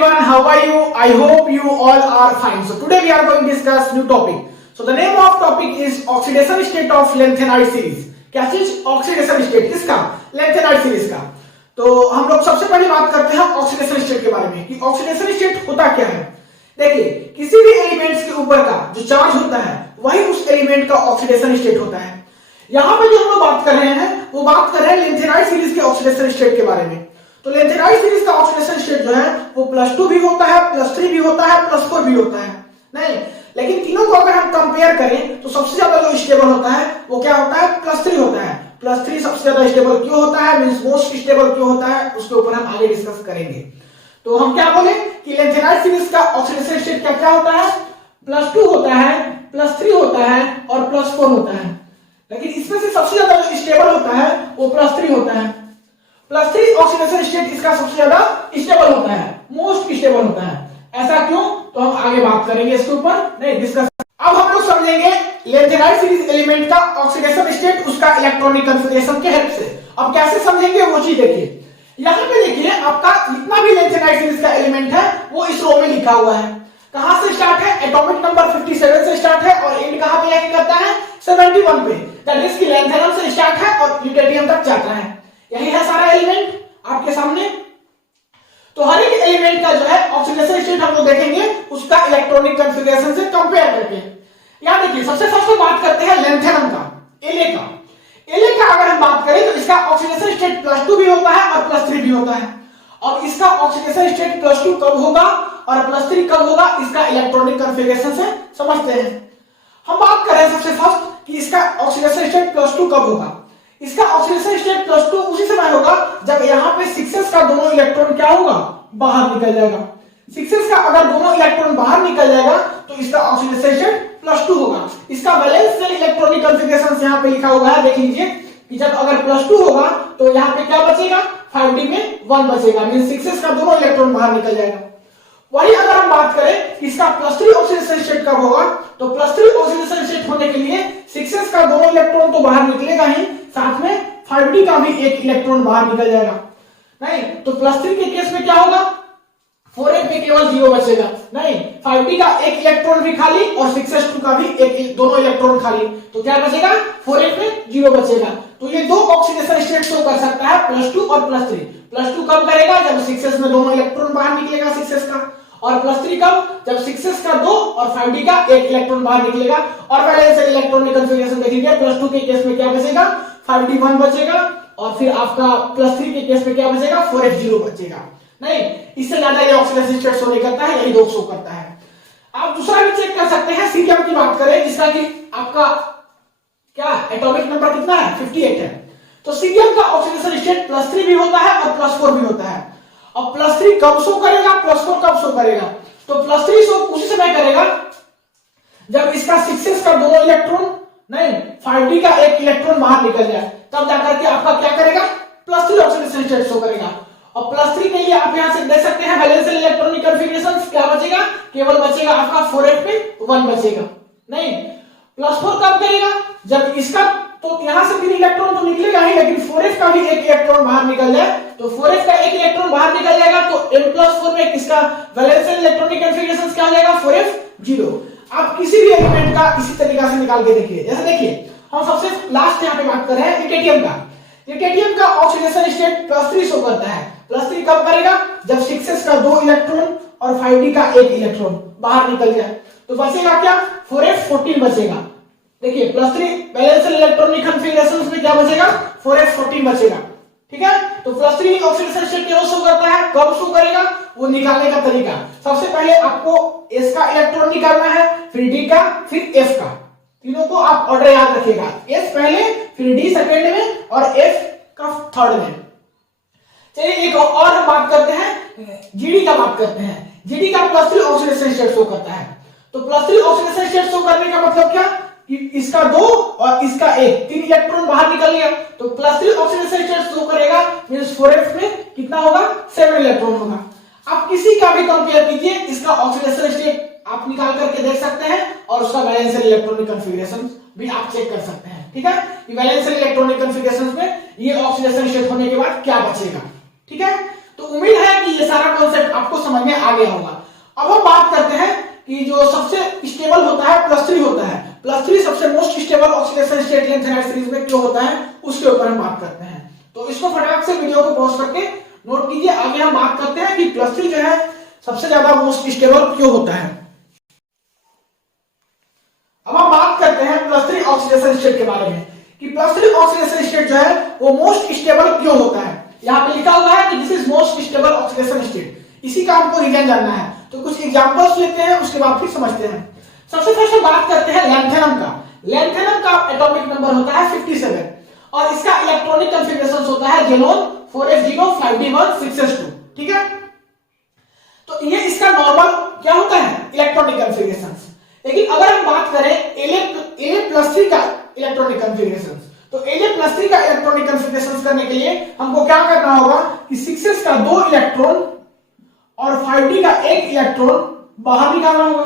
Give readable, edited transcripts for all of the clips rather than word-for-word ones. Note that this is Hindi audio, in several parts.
everyone, how are you? I hope you all are fine. So today we are going to discuss new topic. So the name of topic is oxidation state of lanthanide series. क्या चीज? ऑक्सीडेशन स्टेट किसका? लैंथेनाइड सीरीज का। तो हम लोग सबसे पहले बात करते हैं ऑक्सीडेशन स्टेट के बारे में कि ऑक्सीडेशन स्टेट होता क्या है। देखिए, किसी भी एलिमेंट्स के ऊपर का जो चार्ज होता है वही उस एलिमेंट का ऑक्सीडेशन स्टेट होता है। यहाँ पे जो हम लोग बात कर रहे हैं वो बात कर रहे हैं लैंथेनाइड सीरीज के ऑक्सीडेशन स्टेट के बारे में। तो लैंथेनाइड सीरीज का ऑक्सीडेशन स्टेट जो है वो +2 भी होता है, +3 भी होता है, +4 भी होता है। नहीं, लेकिन तीनों को अगर हम कंपेयर करें तो सबसे ज्यादा जो स्टेबल होता है वो क्या होता है? +3 होता है। +3 सबसे ज्यादा स्टेबल क्यों होता है, मींस मोस्ट स्टेबल क्यों होता है, उसके ऊपर हम आगे डिस्कस करेंगे। तो हम क्या बोले कि लैंथेनाइड सीरीज का ऑक्सीडेशन स्टेट क्या क्या होता है? +2 होता है, +3 होता है और +4 होता है। लेकिन इसमें से सबसे ज्यादा जो स्टेबल होता है वो +3 होता है। +3 ऑक्सीडेशन स्टेट इसका सबसे ज्यादा स्टेबल होता है, मोस्ट स्टेबल होता है। ऐसा क्यों? तो हम आगे बात करेंगे इसके ऊपर, नहीं डिस्कस। अब हम लोग समझेंगे लैंथेनाइड सीरीज एलिमेंट का ऑक्सीडेशन स्टेट उसका इलेक्ट्रॉनिक कॉन्फ़िगरेशन के हेल्प से। अब कैसे समझेंगे वो चीज देखिए। यहाँ पे देखिए आपका जितना भी लैंथेनाइड सीरीज का एलिमेंट है वो इस रो में लिखा हुआ है। कहां से स्टार्ट है? एटॉमिक नंबर 57 से स्टार्ट है और एंड कहां पे आके करता है? 71 पे। दैट इज कि लैंथेनम से स्टार्ट है और ल्यूटेनियम तक जाता है। यही है सारा एलिमेंट आपके सामने। तो हर एक एलिमेंट का जो है ऑक्सीडेशन स्टेट हम लोग देखेंगे उसका इलेक्ट्रॉनिक कॉन्फ़िगरेशन से कंपेयर करके। यहां देखिए, सबसे फर्स्ट बात करते हैं लैंथेनम का, एले का। एले का अगर हम बात करें तो इसका ऑक्सीडेशन स्टेट +2 भी होता है और +3 भी होता है। अब इसका ऑक्सीडेशन स्टेट +2 कब होगा और +3 कब होगा, इसका इलेक्ट्रॉनिक कॉन्फ़िगरेशन से समझते हैं। हम बात करें सबसे फर्स्ट कि इसका ऑक्सीडेशन स्टेट +2 कब होगा। इसका ऑक्सीडेशन स्टेट +2 उसी समय होगा जब यहाँ पे 6s का दोनों इलेक्ट्रॉन क्या होगा? बाहर निकल जाएगा। 6s का अगर दोनों इलेक्ट्रॉन बाहर निकल जाएगा तो इसका ऑक्सीडेशन स्टेट +2 होगा। इसका वैलेंस शेल इलेक्ट्रॉनिक कॉन्फ़िगरेशन यहाँ पे लिखा हुआ है, देख लीजिए कि जब अगर +2 होगा तो यहाँ पे क्या बचेगा? 5d में 1 बचेगा, मीन 6s का दोनों इलेक्ट्रॉन बाहर निकल जाएगा। वही अगर हम बात करें कि इसका +3 ऑक्सीडेशन स्टेट कब होगा, तो +3 ऑक्सीडेशन स्टेट होने के लिए 6s का दोनों इलेक्ट्रॉन तो बाहर निकलेगा ही, साथ में 5d का भी एक इलेक्ट्रॉन बाहर निकल जाएगा। नहीं, तो +3 के केस में क्या होगा? 4f में केवल 0 बचेगा। नहीं, 5d का एक इलेक्ट्रॉन भी खाली और 6s2 का भी एक दोनों इलेक्ट्रॉन खाली, तो क्या बचेगा? 4f में 0 बचेगा। तो ये दो ऑक्सीडेशन स्टेट शो कर सकता है, +2 और +3। +2 कब करेगा? जब 6s में दोनों इलेक्ट्रॉन बाहर निकलेगा 6s का, और +3 कब? जब 6s का 2 और 5d का एक इलेक्ट्रॉन बाहर निकलेगा। और वैलेंस शेल इलेक्ट्रॉनिक कॉन्फ़िगरेशन देखेंगे, +2 के केस में क्या बचेगा? 5d 1 बचेगा और फिर आपका +3 के केस में क्या बचेगा? 4f 0 बचेगा। नहीं, इससे ज्यादा ये ऑक्सीडेशन स्टेट शो नहीं करता है, यही दो शो करता है। आप दूसरा भी चेक कर सकते हैं, सीरियम की बात करें जिसका कि आपका क्या एटॉमिक नंबर कितना है? 58 है। तो सीरियम का ऑक्सीडेशन स्टेट +3 भी होता है और +4 भी होता है। अब +3 कब शो करेगा, +4 कब शो करेगा? तो +3 शो उसी समय करेगा जब इसका 6s का दोनों इलेक्ट्रॉन, नहीं 5d का एक इलेक्ट्रॉन बाहर निकल जाए, तब जाकर के आपका क्या करेगा? +3 ऑक्सीडेशन स्टेट शो करेगा। और +3 के लिए आप यहां से देख सकते हैं वैलेंस शेल इलेक्ट्रॉनिक कॉन्फ़िगरेशन क्या बचेगा? केवल बचेगा आपका 4f में 1 बचेगा। नहीं, +4 कब करेगा? जब इसका तो यहां से 3 इलेक्ट्रॉन तो निकलेगा ही, लेकिन 4f का भी एक इलेक्ट्रॉन बाहर निकल जाए, तो 4f का एक इलेक्ट्रॉन बाहर निकल जाएगा तो n+4 में इसका वैलेंस शेल इलेक्ट्रॉनिक कॉन्फ़िगरेशन क्या हो जाएगा? 4f 0। आप किसी भी एलिमेंट का इसी तरीके से निकाल के देखिए। जैसे देखिए, हम सबसे लास्ट यहाँ पे बात कर रहे हैं ल्यूटेनियम का। ल्यूटेनियम का ऑक्सीडेशन स्टेट +3 शो करता है। +3 कब करेगा? जब 6s का 2 इलेक्ट्रॉन और 5d का एक इलेक्ट्रॉन बाहर निकल जाए, तो बचेगा क्या? 4f 14 बचेगा। देखिए, +3 वैलेंस शेल इलेक्ट्रॉनिक कॉन्फ़िगरेशन में क्या बचेगा? 4f 14 बचेगा। ठीक है, तो +3 ऑक्सीडेशन स्टेट क्यों शो करता है, कब शो करेगा, वो निकालने का तरीका। सबसे पहले आपको s का इलेक्ट्रॉन निकालना है, फिर d का, फिर f का। तीनों को आप ऑर्डर याद रखिएगा, s पहले, फिर d सेकंड में और f का थर्ड में। चलिए एक और हम बात करते हैं, जीडी का बात करते हैं। जीडी का +3 ऑक्सीडेशन स्टेट शो करता है। तो +3 ऑक्सीडेशन स्टेट शो करने का मतलब क्या कि इसका 2 और इसका 1, 3 इलेक्ट्रॉन बाहर निकल गया, तो +3 ऑक्सीडेशन स्टेट शो करेगा, मींस 4f में कितना होगा? 7 इलेक्ट्रॉन होगा। आप किसी का भी कंपेयर कीजिए, इसका ऑक्सीडेशन स्टेट आप निकाल करके देख सकते हैं और उसका वैलेंस शेल इलेक्ट्रॉनिक कॉन्फ़िगरेशन भी आप चेक कर सकते हैं। ठीक है, कि वैलेंस शेल इलेक्ट्रॉनिक कॉन्फ़िगरेशन में ये ऑक्सीडेशन स्टेट होने के बाद क्या बचेगा। ठीक है, तो उम्मीद है कि ये सारा कॉन्सेप्ट आपको समझ में आ गया होगा। अब हम बात करते हैं कि जो सबसे स्टेबल होता है +3 होता है। +3 सबसे most stable oxidation state lanthanide series में क्यों होता है उसके ऊपर हम बात करते हैं। तो इसको फटाक से वीडियो को पॉज करके नोट कीजिए। आगे हम बात करते हैं कि +3 जो है सबसे ज्यादा मोस्ट स्टेबल क्यों होता है। अब हम बात करते हैं +3 ऑक्सीडेशन स्टेट के बारे में कि +3 ऑक्सीडेशन स्टेट जो है वो मोस्ट स्टेबल क्यों होता है। यहाँ पे लिखा हुआ है कि this is most stable oxidation state. इसी का हमको रीजन जानना है। तो कुछ एग्जांपल्स लेते हैं, उसके बाद फिर समझते हैं। सबसे पहले बात करते हैं लैंथेनम का। लैंथेनम का एटॉमिक नंबर होता है 57 और इसका इलेक्ट्रॉनिक कॉन्फ़िगरेशन होता है ज़ेनॉन 4s0 5d1 6s2। ठीक है, तो ये इसका नॉर्मल क्या होता है इलेक्ट्रॉनिक कॉन्फ़िगरेशन। लेकिन अगर हम बात करें La+3 का इलेक्ट्रॉनिक कॉन्फ़िगरेशन, तो La+3 का इलेक्ट्रॉनिक कॉन्फ़िगरेशन करने के लिए हमको क्या करना होगा कि 6s का 2 इलेक्ट्रॉन और 5d का 1 इलेक्ट्रॉन बाहर निकालना होगा।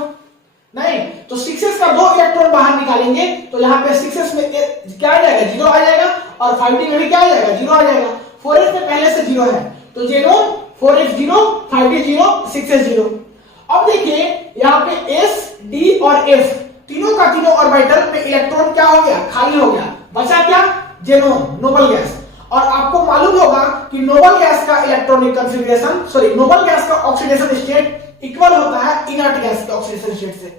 नहीं तो 6s का 2 इलेक्ट्रॉन बाहर निकालेंगे तो यहाँ पे 6s में क्या आ जाएगा 0 आ जाएगा और 5d में भी क्या आ जाएगा 0 आ जाएगा। 4s में पहले से 0 है तो ज़ेनॉन 4s0 5d0 6s0। अब देखिए यहाँ पे s d और f तीनों का तीनों ऑर्बिटल पे इलेक्ट्रॉन क्या हो गया खाली हो गया, बचा क्या ज़ेनॉन नोबल गैस। और आपको मालूम होगा कि नोबल गैस का इलेक्ट्रॉनिक कॉन्फ़िगरेशन नोबल गैस का ऑक्सीडेशन स्टेट इक्वल होता है इनर्ट गैस के ऑक्सीडेशन स्टेट से।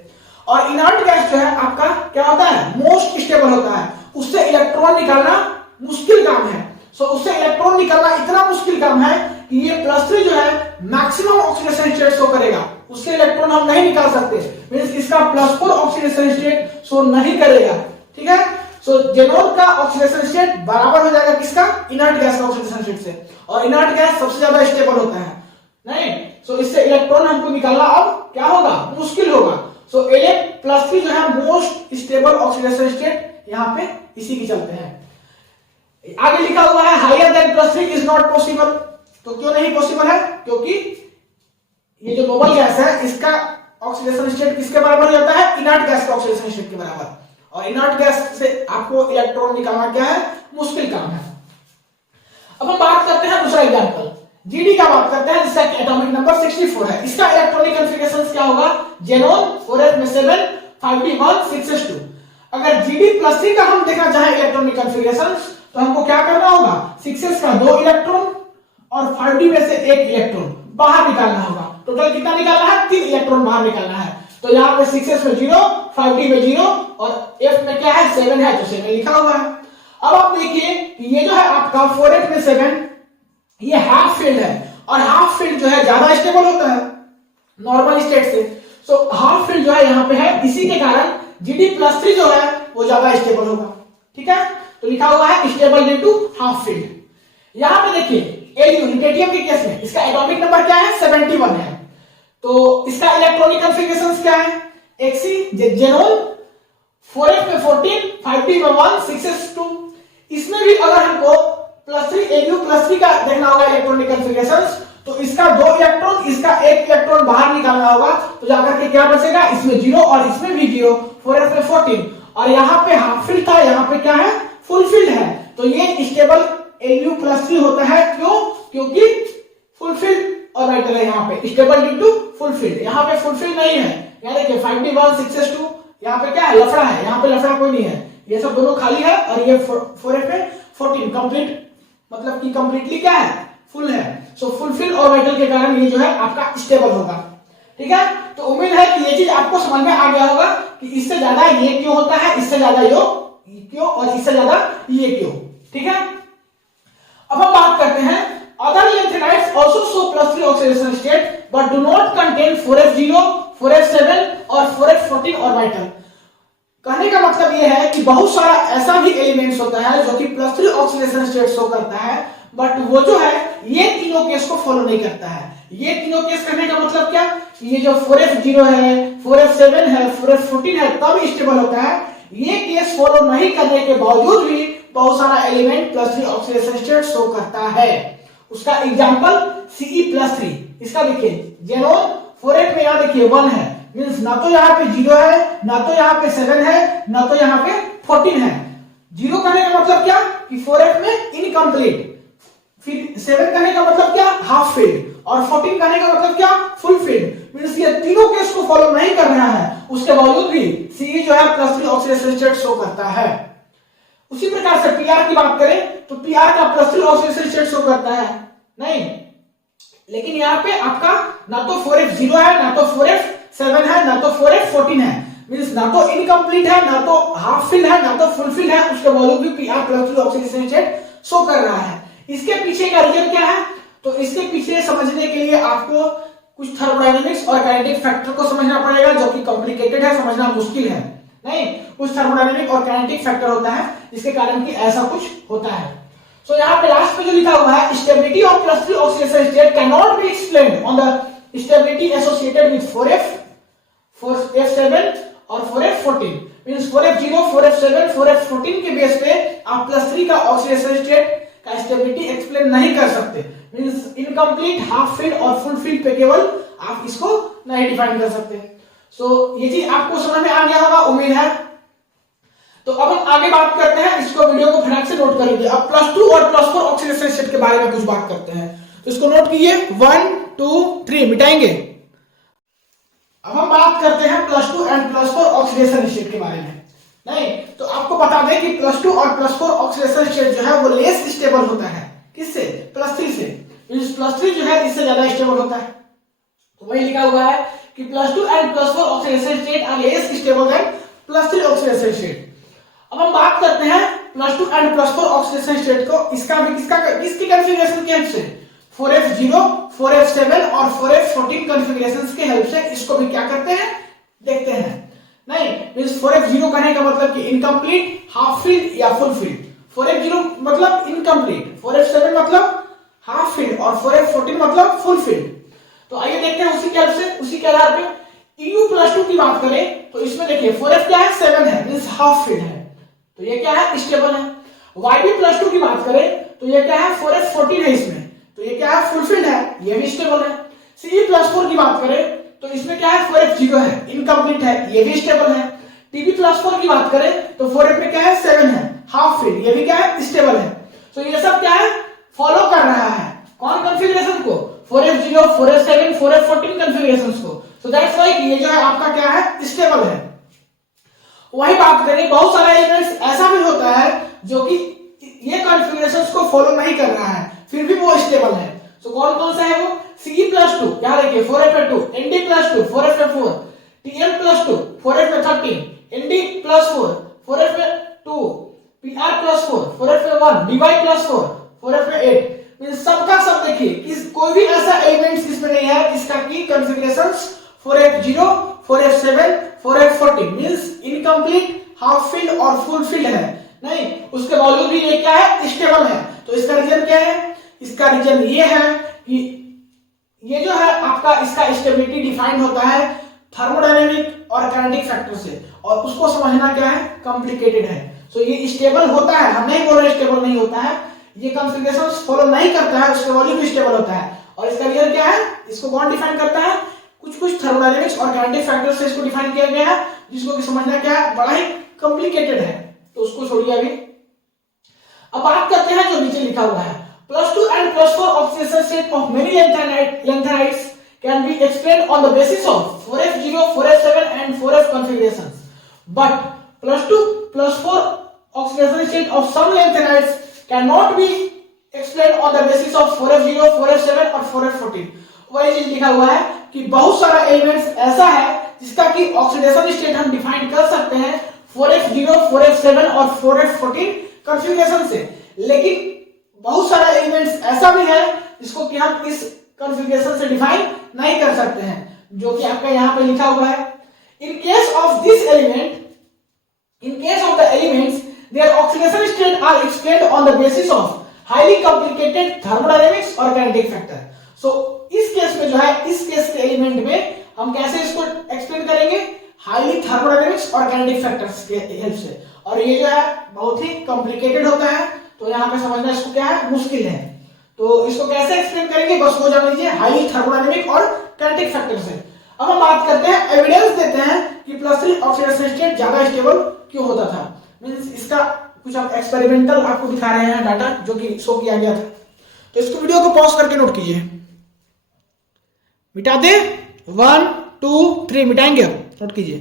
और इनर्ट गैस जो है आपका क्या होता है मोस्ट स्टेबल होता है, उससे इलेक्ट्रॉन निकालना मुश्किल काम है। उससे इलेक्ट्रॉन निकालना इतना मुश्किल काम है कि ये +3 जो है मैक्सिमम ऑक्सीडेशन स्टेट शो करेगा, उससे इलेक्ट्रॉन हम नहीं निकाल सकते। मींस इसका +4 ऑक्सीडेशन स्टेट शो नहीं करेगा। ठीक है, ज़ेनॉन का ऑक्सीडेशन स्टेट बराबर हो जाएगा किसका इनर्ट गैस का ऑक्सीडेशन स्टेट से। और इनर्ट गैस सबसे ज्यादा स्टेबल होता है नहीं, इससे इलेक्ट्रॉन हमको निकालना अब क्या होगा मुश्किल होगा। La+3 जो है मोस्ट स्टेबल ऑक्सीडेशन स्टेट यहाँ पे इसी के चलते हैं। आगे लिखा हुआ है higher than +3 is not possible. तो क्यों नहीं पॉसिबल है, क्योंकि ये जो नोबल गैस है इसका ऑक्सीडेशन स्टेट किसके बराबर हो जाता है इनर्ट गैस का ऑक्सीडेशन स्टेट के बराबर। और इनर्ट गैस से आपको इलेक्ट्रॉन निकालना क्या है मुश्किल काम है। अब हम बात करते हैं दूसरा एग्जांपल जीडी का बात करते हैं जिसका एटॉमिक नंबर 64 है। इसका इलेक्ट्रॉनिक कॉन्फ़िगरेशन क्या होगा ज़ेनॉन 4s में 7 5d1 6s2। अगर Gd+3 का हम देखना चाहें इलेक्ट्रॉनिक कॉन्फ़िगरेशन तो हमको क्या करना होगा 6s का 2 इलेक्ट्रॉन और 5d में से 1 इलेक्ट्रॉन बाहर निकालना होगा। टोटल कितना निकालना है 3 इलेक्ट्रॉन बाहर निकालना है। तो यहाँ पे 6s में 0 5d में 0 और f में क्या है 7 है तो 7 लिखा हुआ है। अब आप देखिए ये जो है आपका 4s में 7 ये हाफ फील्ड है और हाफ फील्ड जो है ज्यादा स्टेबल होता है नॉर्मल स्टेट से। हाफ फील्ड जो है यहाँ पे है, इसी के कारण Gd+3 जो है वो ज्यादा स्टेबल होगा। ठीक है, तो लिखा हुआ है stable due to half field. यहाँ पे देखिए ल्यूटेटियम के केस में इसका एटॉमिक नंबर क्या है 71 है। तो इसका इलेक्ट्रॉनिक कॉन्फ़िगरेशन क्या है ज़ेनॉन 4s में 14 5d में 1 6s2। इसमें भी अगर हमको +3 Ag+3 का देखना होगा इलेक्ट्रॉनिक कॉन्फ़िगरेशन तो इसका 2 इलेक्ट्रॉन इसका 1 इलेक्ट्रॉन बाहर निकालना होगा तो जाकर के क्या बचेगा इसमें 0 और इसमें भी 0 4s में 14 और यहाँ पे हाफ फील्ड था यहाँ पे क्या है फुल फील्ड है। तो ये स्टेबल Ag+3 होता है क्यों, क्योंकि फुल फील्ड ऑर्बिटल है यहाँ पे stable due to full field. यहाँ पे फुल फील्ड नहीं है, यहाँ देखिए 5d1 6s2 यहाँ पे क्या है लफड़ा है, यहाँ पे लफड़ा कोई नहीं है, ये सब दोनों खाली है और ये 4s में 14 कंप्लीट मतलब कि कंप्लीटली क्या है फुल है। फुल फील्ड ऑर्बिटल के कारण ये जो है आपका स्टेबल होगा। ठीक है, तो उम्मीद है कि ये चीज आपको समझ में आ गया होगा कि इससे ज्यादा ये क्यों होता है, इससे ज्यादा ये क्यों और इससे ज्यादा ये क्यों। ठीक है, अब हम बात करते हैं other lanthanides also show +3 oxidation state but do not contain 4s0 4s7 और 4s14 ऑर्बिटल। कहने का मतलब यह है कि बहुत सारा ऐसा भी एलिमेंट्स होता है जो कि +3 ऑक्सीडेशन स्टेट शो करता है बट वो जो है ये तीनों केस को फॉलो नहीं करता है। ये तीनों केस करने का मतलब क्या, ये जो 4s0 है 4s7 है 4s14 है तब स्टेबल होता है। ये केस फॉलो नहीं करने के बावजूद भी बहुत सारा एलिमेंट +3 ऑक्सीडेशन स्टेट शो करता है। उसका एग्जांपल Ce+3 इसका देखिए ज़ेनॉन 4s में यहाँ देखिए 1 है मींस ना तो यहाँ पे 0 है ना तो यहाँ पे 7 है ना तो यहाँ पे 14 है। 0 करने का मतलब क्या कि 4s में इनकम्प्लीट फिर 7 कहने का मतलब क्या, हाफ फील्ड, और 14 कहने का मतलब क्या, फुल फील्ड। मींस ये तीनों केस को फॉलो नहीं कर रहा है, उसके बावजूद भी सी जो है +3 ऑक्सीडेशन स्टेट शो करता है। उसी प्रकार से पीआर की बात करें तो पीआर का +3 ऑक्सीडेशन स्टेट शो करता है नहीं, लेकिन यहाँ पे आपका ना तो 4f0 है, ना तो 4f7 है, ना तो 4f14 है। मींस ना तो इनकम्प्लीट है, ना तो हाफ फिल है, ना तो फुल फिल है, उसके बावजूद भी पीआर +3 ऑक्सीडेशन स्टेट शो कर रहा है। इसके पीछे का रीजन क्या है, तो इसके पीछे समझने के लिए आपको कुछ थर्मोडायनेमिक्स और काइनेटिक फैक्टर को समझना पड़ेगा, जो कि कॉम्प्लिकेटेड है, समझना मुश्किल है नहीं। कुछ थर्मोडायनेमिक और काइनेटिक फैक्टर होता है जिसके कारण कि ऐसा कुछ होता है। सो यहाँ पे लास्ट में जो लिखा हुआ है, stability of +3 oxidation state can not be explained on the stability associated with 4f7 और 4f14। Means 4f0, 4f7, 4f14 के बेस पे आप +3 का ऑक्सीडेशन स्टेट का स्टेबिलिटी एक्सप्लेन नहीं कर सकते। मींस इनकम्प्लीट, हाफ फील्ड और फुल फील्ड पे केवल आप इसको नहीं डिफाइन कर सकते। सो ये चीज आपको समझ में आ गया होगा, उम्मीद है। तो अब हम आगे बात करते हैं, इसको वीडियो को फटाक से नोट कर लीजिए। अब +2 और +4 ऑक्सीडेशन स्टेट के बारे में कुछ बात करते हैं, तो इसको नोट कीजिए, 1 2 3 मिटाएंगे। अब हम बात करते हैं +2 एंड +4 ऑक्सीडेशन स्टेट के बारे में नहीं। तो आपको बता दें कि +2 और +4 ऑक्सीडेशन स्टेट जो है वो लेस स्टेबल होता है, किससे, +3 से। +3 जो है इससे ज्यादा स्टेबल होता है, तो वही लिखा हुआ है कि +2 and +4 oxidation state are less stable than +3 oxidation state. अब हम बात करते हैं +2 एंड +4 ऑक्सीडेशन स्टेट को किसकी कॉन्फ़िगरेशन के हेल्प से, 4f0, 4f7 और 4f14 कॉन्फ़िगरेशंस के हेल्प से इसको भी क्या करते हैं, देखते हैं नहीं। मींस 4f0 कहने का मतलब कि इनकम्प्लीट, हाफ फील्ड या फुल फील्ड। 4f0 मतलब इनकम्प्लीट, 4f7 मतलब हाफ फील्ड और 4f14 मतलब फुल फील्ड। तो आइए देखते हैं उसी के हेल्प से, उसी के आधार पे EU+2 की बात करें तो इसमें देखिए 4f क्या है, 7 है, मींस हाफ फील्ड है, तो ये क्या है, स्टेबल है। YB+2 की बात करें तो ये क्या है, 4f14 है इसमें, तो ये क्या है, फुल फील्ड है, ये भी स्टेबल है। CE+4 की बात करें तो इसमें क्या है, 4f0 है, इनकम्प्लीट है, ये भी स्टेबल है। TB+4 की बात करें तो 4f में क्या है, 7 है, हाफ फील्ड, ये भी क्या है, स्टेबल है। तो ये सब क्या है, फॉलो कर रहा है कौन कॉन्फ़िगरेशन को, 4f0, 4f7, 4f14 कॉन्फ़िगरेशंस को। सो दैट्स व्हाई ये जो है आपका क्या है, स्टेबल है। वही बात करें, बहुत सारा एलिमेंट्स ऐसा भी होता है जो कि ये कॉन्फ़िगरेशंस को फॉलो नहीं कर रहा है, फिर भी वो स्टेबल है। सो कौन कौन सा है वो, Ce+2, यहां देखिए 4f2, Nd+2, 4f4, Tl+2, 4f13, Nd+4, 4f2, Pr+4, 4f1, Dy+4, 4f8। Means सबका सब देखिए कि कोई भी ऐसा एलिमेंट्स इसमें नहीं है जिसका की configurations 4f0, 4f7, 4f14 means incomplete, half field और फुल फील्ड है नहीं, उसके बावजूद भी ये क्या है, स्टेबल है। तो इसका रीजन क्या है, इसका रीजन ये है कि ये जो है आपका इसका स्टेबिलिटी डिफाइंड होता है थर्मोडायनेमिक और काइनेटिक फैक्टर से, और उसको समझना क्या है, कॉम्प्लिकेटेड है। सो ये स्टेबल होता है, हम नहीं बोल रहे स्टेबल नहीं होता है, ये कॉन्फ़िगरेशंस फॉलो नहीं करता है, उसके बावजूद भी स्टेबल होता है। और इसका रीजन क्या है, इसको कौन डिफाइन करता है, कुछ थर्मोडायनेमिक्स और काइनेटिक फैक्टर से इसको डिफाइन किया गया है, जिसको कि समझना क्या है, बड़ा ही कॉम्प्लिकेटेड है, तो उसको छोड़िए अभी। अब बात करते हैं जो नीचे लिखा हुआ है, +2 and +4 oxidation state of many lanthanides can be explained on the basis of 4f0, 4f7 and 4f configurations, but +2 +4 oxidation state of some lanthanides cannot be explained on the basis of 4f0, 4f7 और 4f14। वही चीज लिखा हुआ है कि बहुत सारा एलिमेंट्स ऐसा है जिसका कि ऑक्सीडेशन स्टेट हम डिफाइन कर सकते हैं 4f0, 4f7 और 4f14 कॉन्फ़िगरेशन से, लेकिन बहुत सारा एलिमेंट्स ऐसा भी है जिसको कि हम इस कॉन्फ़िगरेशन से डिफाइन नहीं कर सकते हैं, जो कि आपका यहां पे लिखा हुआ है। In case of this element, in case of the elements their oxidation state are explained on the basis of highly complicated thermodynamics और काइनेटिक फैक्टर। सो इस केस में जो है, इस केस के एलिमेंट में हम कैसे इसको एक्सप्लेन करेंगे, हाईली थर्मोडायनेमिक्स और काइनेटिक फैक्टर्स के हेल्प से, और ये जो है बहुत ही कॉम्प्लिकेटेड होता है, तो यहाँ पे समझना इसको क्या है, मुश्किल है। तो इसको कैसे एक्सप्लेन करेंगे, बस वो जान लीजिए, हाईली थर्मोडायनेमिक और काइनेटिक फैक्टर से। अब हम बात करते हैं, एविडेंस देते हैं कि +3 ऑक्सीडेशन स्टेट ज्यादा स्टेबल क्यों होता था। मींस इसका कुछ हम एक्सपेरिमेंटल आपको दिखा रहे हैं डाटा जो कि शो किया गया था। तो इसको वीडियो को पॉज करके नोट कीजिए। मिटा दे, 1 2 3 मिटाएंगे, अब नोट कीजिए।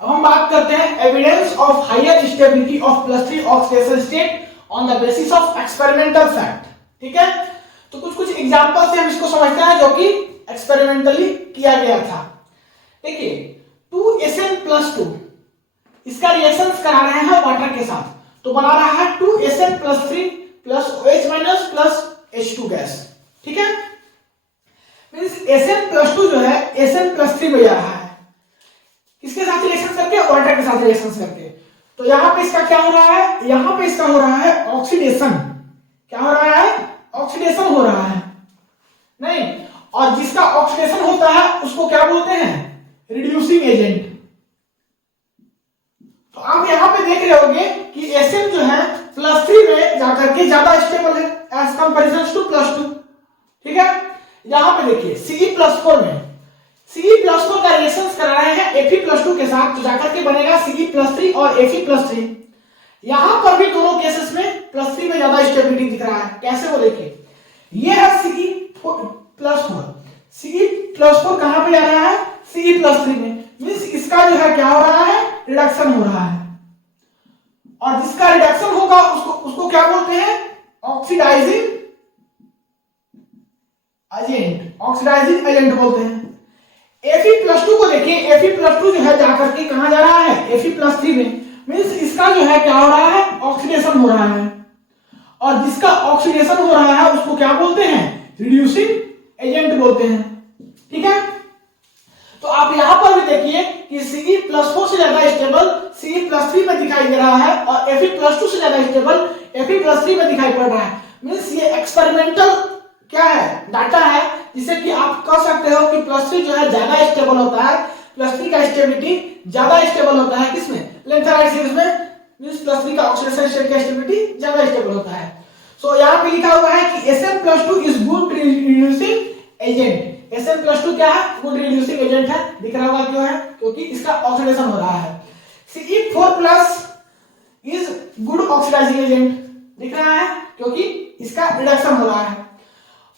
अब हम बात करते हैं evidence of higher stability of +3 oxidation state on the basis of experimental fact. ठीक है, तो कुछ कुछ एग्जांपल से हम इसको समझते हैं जो कि एक्सपेरिमेंटली किया गया था। देखिए 2SN+2 इसका रिएक्शंस करा रहे हैं वाटर के साथ, तो बना रहा है 2SN+3 plus OH- plus H2 gas. ठीक है, मींस SN+2 जो है SN+3 में जा रहा है, किसके साथ रिएक्शन करके, वाटर के साथ रिएक्शन करके। तो यहां पे इसका क्या हो रहा है, यहां पे इसका हो रहा है ऑक्सीडेशन। क्या हो रहा है, ऑक्सीडेशन हो रहा है नहीं, और जिसका ऑक्सीडेशन होता है उसको क्या बोलते हैं, रिड्यूसिंग एजेंट। तो आप यहां पे देख रहे होंगे कि Sn जो है +3 में जाकर के ज्यादा स्टेबल है एज कंपैरिजन टू +2। ठीक है, यहां पे देखिए Ce+4 में Ce+4 का रिएक्शन करा रहे हैं Fe+2 के साथ, तो जाकर के बनेगा Ce+3 और Fe+3। यहां पर भी दोनों केसेस में +3 में ज्यादा स्टेबिलिटी दिख रहा है। कैसे, वो देखिए, ये है Ce+4, Ce+4 कहां पे जा रहा है, Ce+3 में, मींस इसका जो है क्या हो रहा है, रिडक्शन हो रहा है, और जिसका रिडक्शन होगा उसको क्या बोलते हैं, ऑक्सीडाइजिंग एजेंट, ऑक्सीडाइजिंग एजेंट बोलते हैं। Fe+2 को देखिए, Fe+2 जो है जाकर के कहां जा रहा है, Fe+3 में, मींस इसका जो है क्या हो रहा है, ऑक्सीडेशन हो रहा है, और जिसका ऑक्सीडेशन हो रहा है उसको क्या बोलते हैं, रिड्यूसिंग एजेंट बोलते हैं। ठीक है, तो आप यहां पर भी देखिए कि Ce+4 से ज्यादा स्टेबल Ce+3 में दिखाई दे रहा है, और Fe+2 से ज्यादा स्टेबल Fe+3 में दिखाई पड़ रहा है। मींस ये एक्सपेरिमेंटल क्या है, डाटा है, जिसे कि आप कह सकते हो कि +3 जो है ज्यादा स्टेबल होता है, +3 का स्टेबिलिटी ज्यादा स्टेबल होता है, किसमें, लेंथेनाइड सीरीज में, मींस +3 का ऑक्सीडेशन स्टेट का स्टेबिलिटी ज्यादा स्टेबल होता है। सो यहां पे लिखा हुआ है कि Sn+2 is good reducing agent. Sn+2 क्या है, गुड रिड्यूसिंग एजेंट है। दिख रहा होगा क्यों है, क्योंकि इसका ऑक्सीडेशन हो रहा है। Ce4+ is good oxidising agent, दिख रहा है क्योंकि इसका रिडक्शन हो रहा है।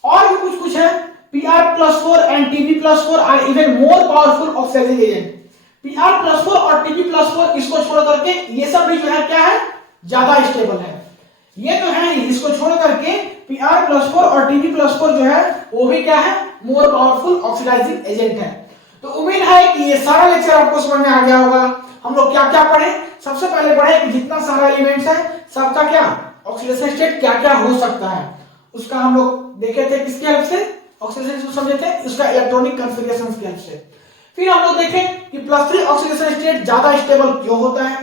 और भी कुछ कुछ है, Pr+4 and Tb+4 are even more powerful oxidising agent. Pr+4 और Tb+4 इसको छोड़ करके ये सब भी जो है क्या है, ज्यादा स्टेबल है। ये जो है इसको छोड़ करके Pr+4 और Tb+4 जो है वो भी क्या है, मोर पावरफुल ऑक्सीडाइजिंग एजेंट है। तो उम्मीद है कि ये सारा लेक्चर आपको समझ में आ गया होगा। हम लोग क्या क्या पढ़े, सबसे पहले पढ़े कि जितना सारा एलिमेंट्स है सबका क्या ऑक्सीडेशन स्टेट क्या क्या हो सकता है, उसका हम लोग देखे थे, किसकी हेल्प से, ऑक्सीडेशन समझे थे, उसका इलेक्ट्रॉनिक कॉन्फ़िगरेशन की हेल्प से। फिर हम लोग देखे कि +3 ऑक्सीडेशन स्टेट ज्यादा स्टेबल क्यों होता है।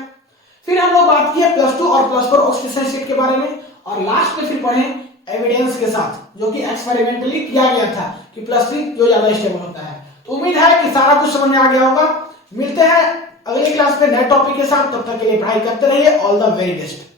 फिर हम लोग बात किए +2 और +4 ऑक्सीडेशन स्टेट के बारे में, और लास्ट में फिर पढ़े एविडेंस के साथ जो कि एक्सपेरिमेंटली किया गया था कि +3 जो ज्यादा स्टेबल होता है। तो उम्मीद है कि सारा कुछ समझ में आ गया होगा। मिलते हैं अगली क्लास में नए टॉपिक के साथ, तब तक के लिए पढ़ाई करते रहिए। All the very best.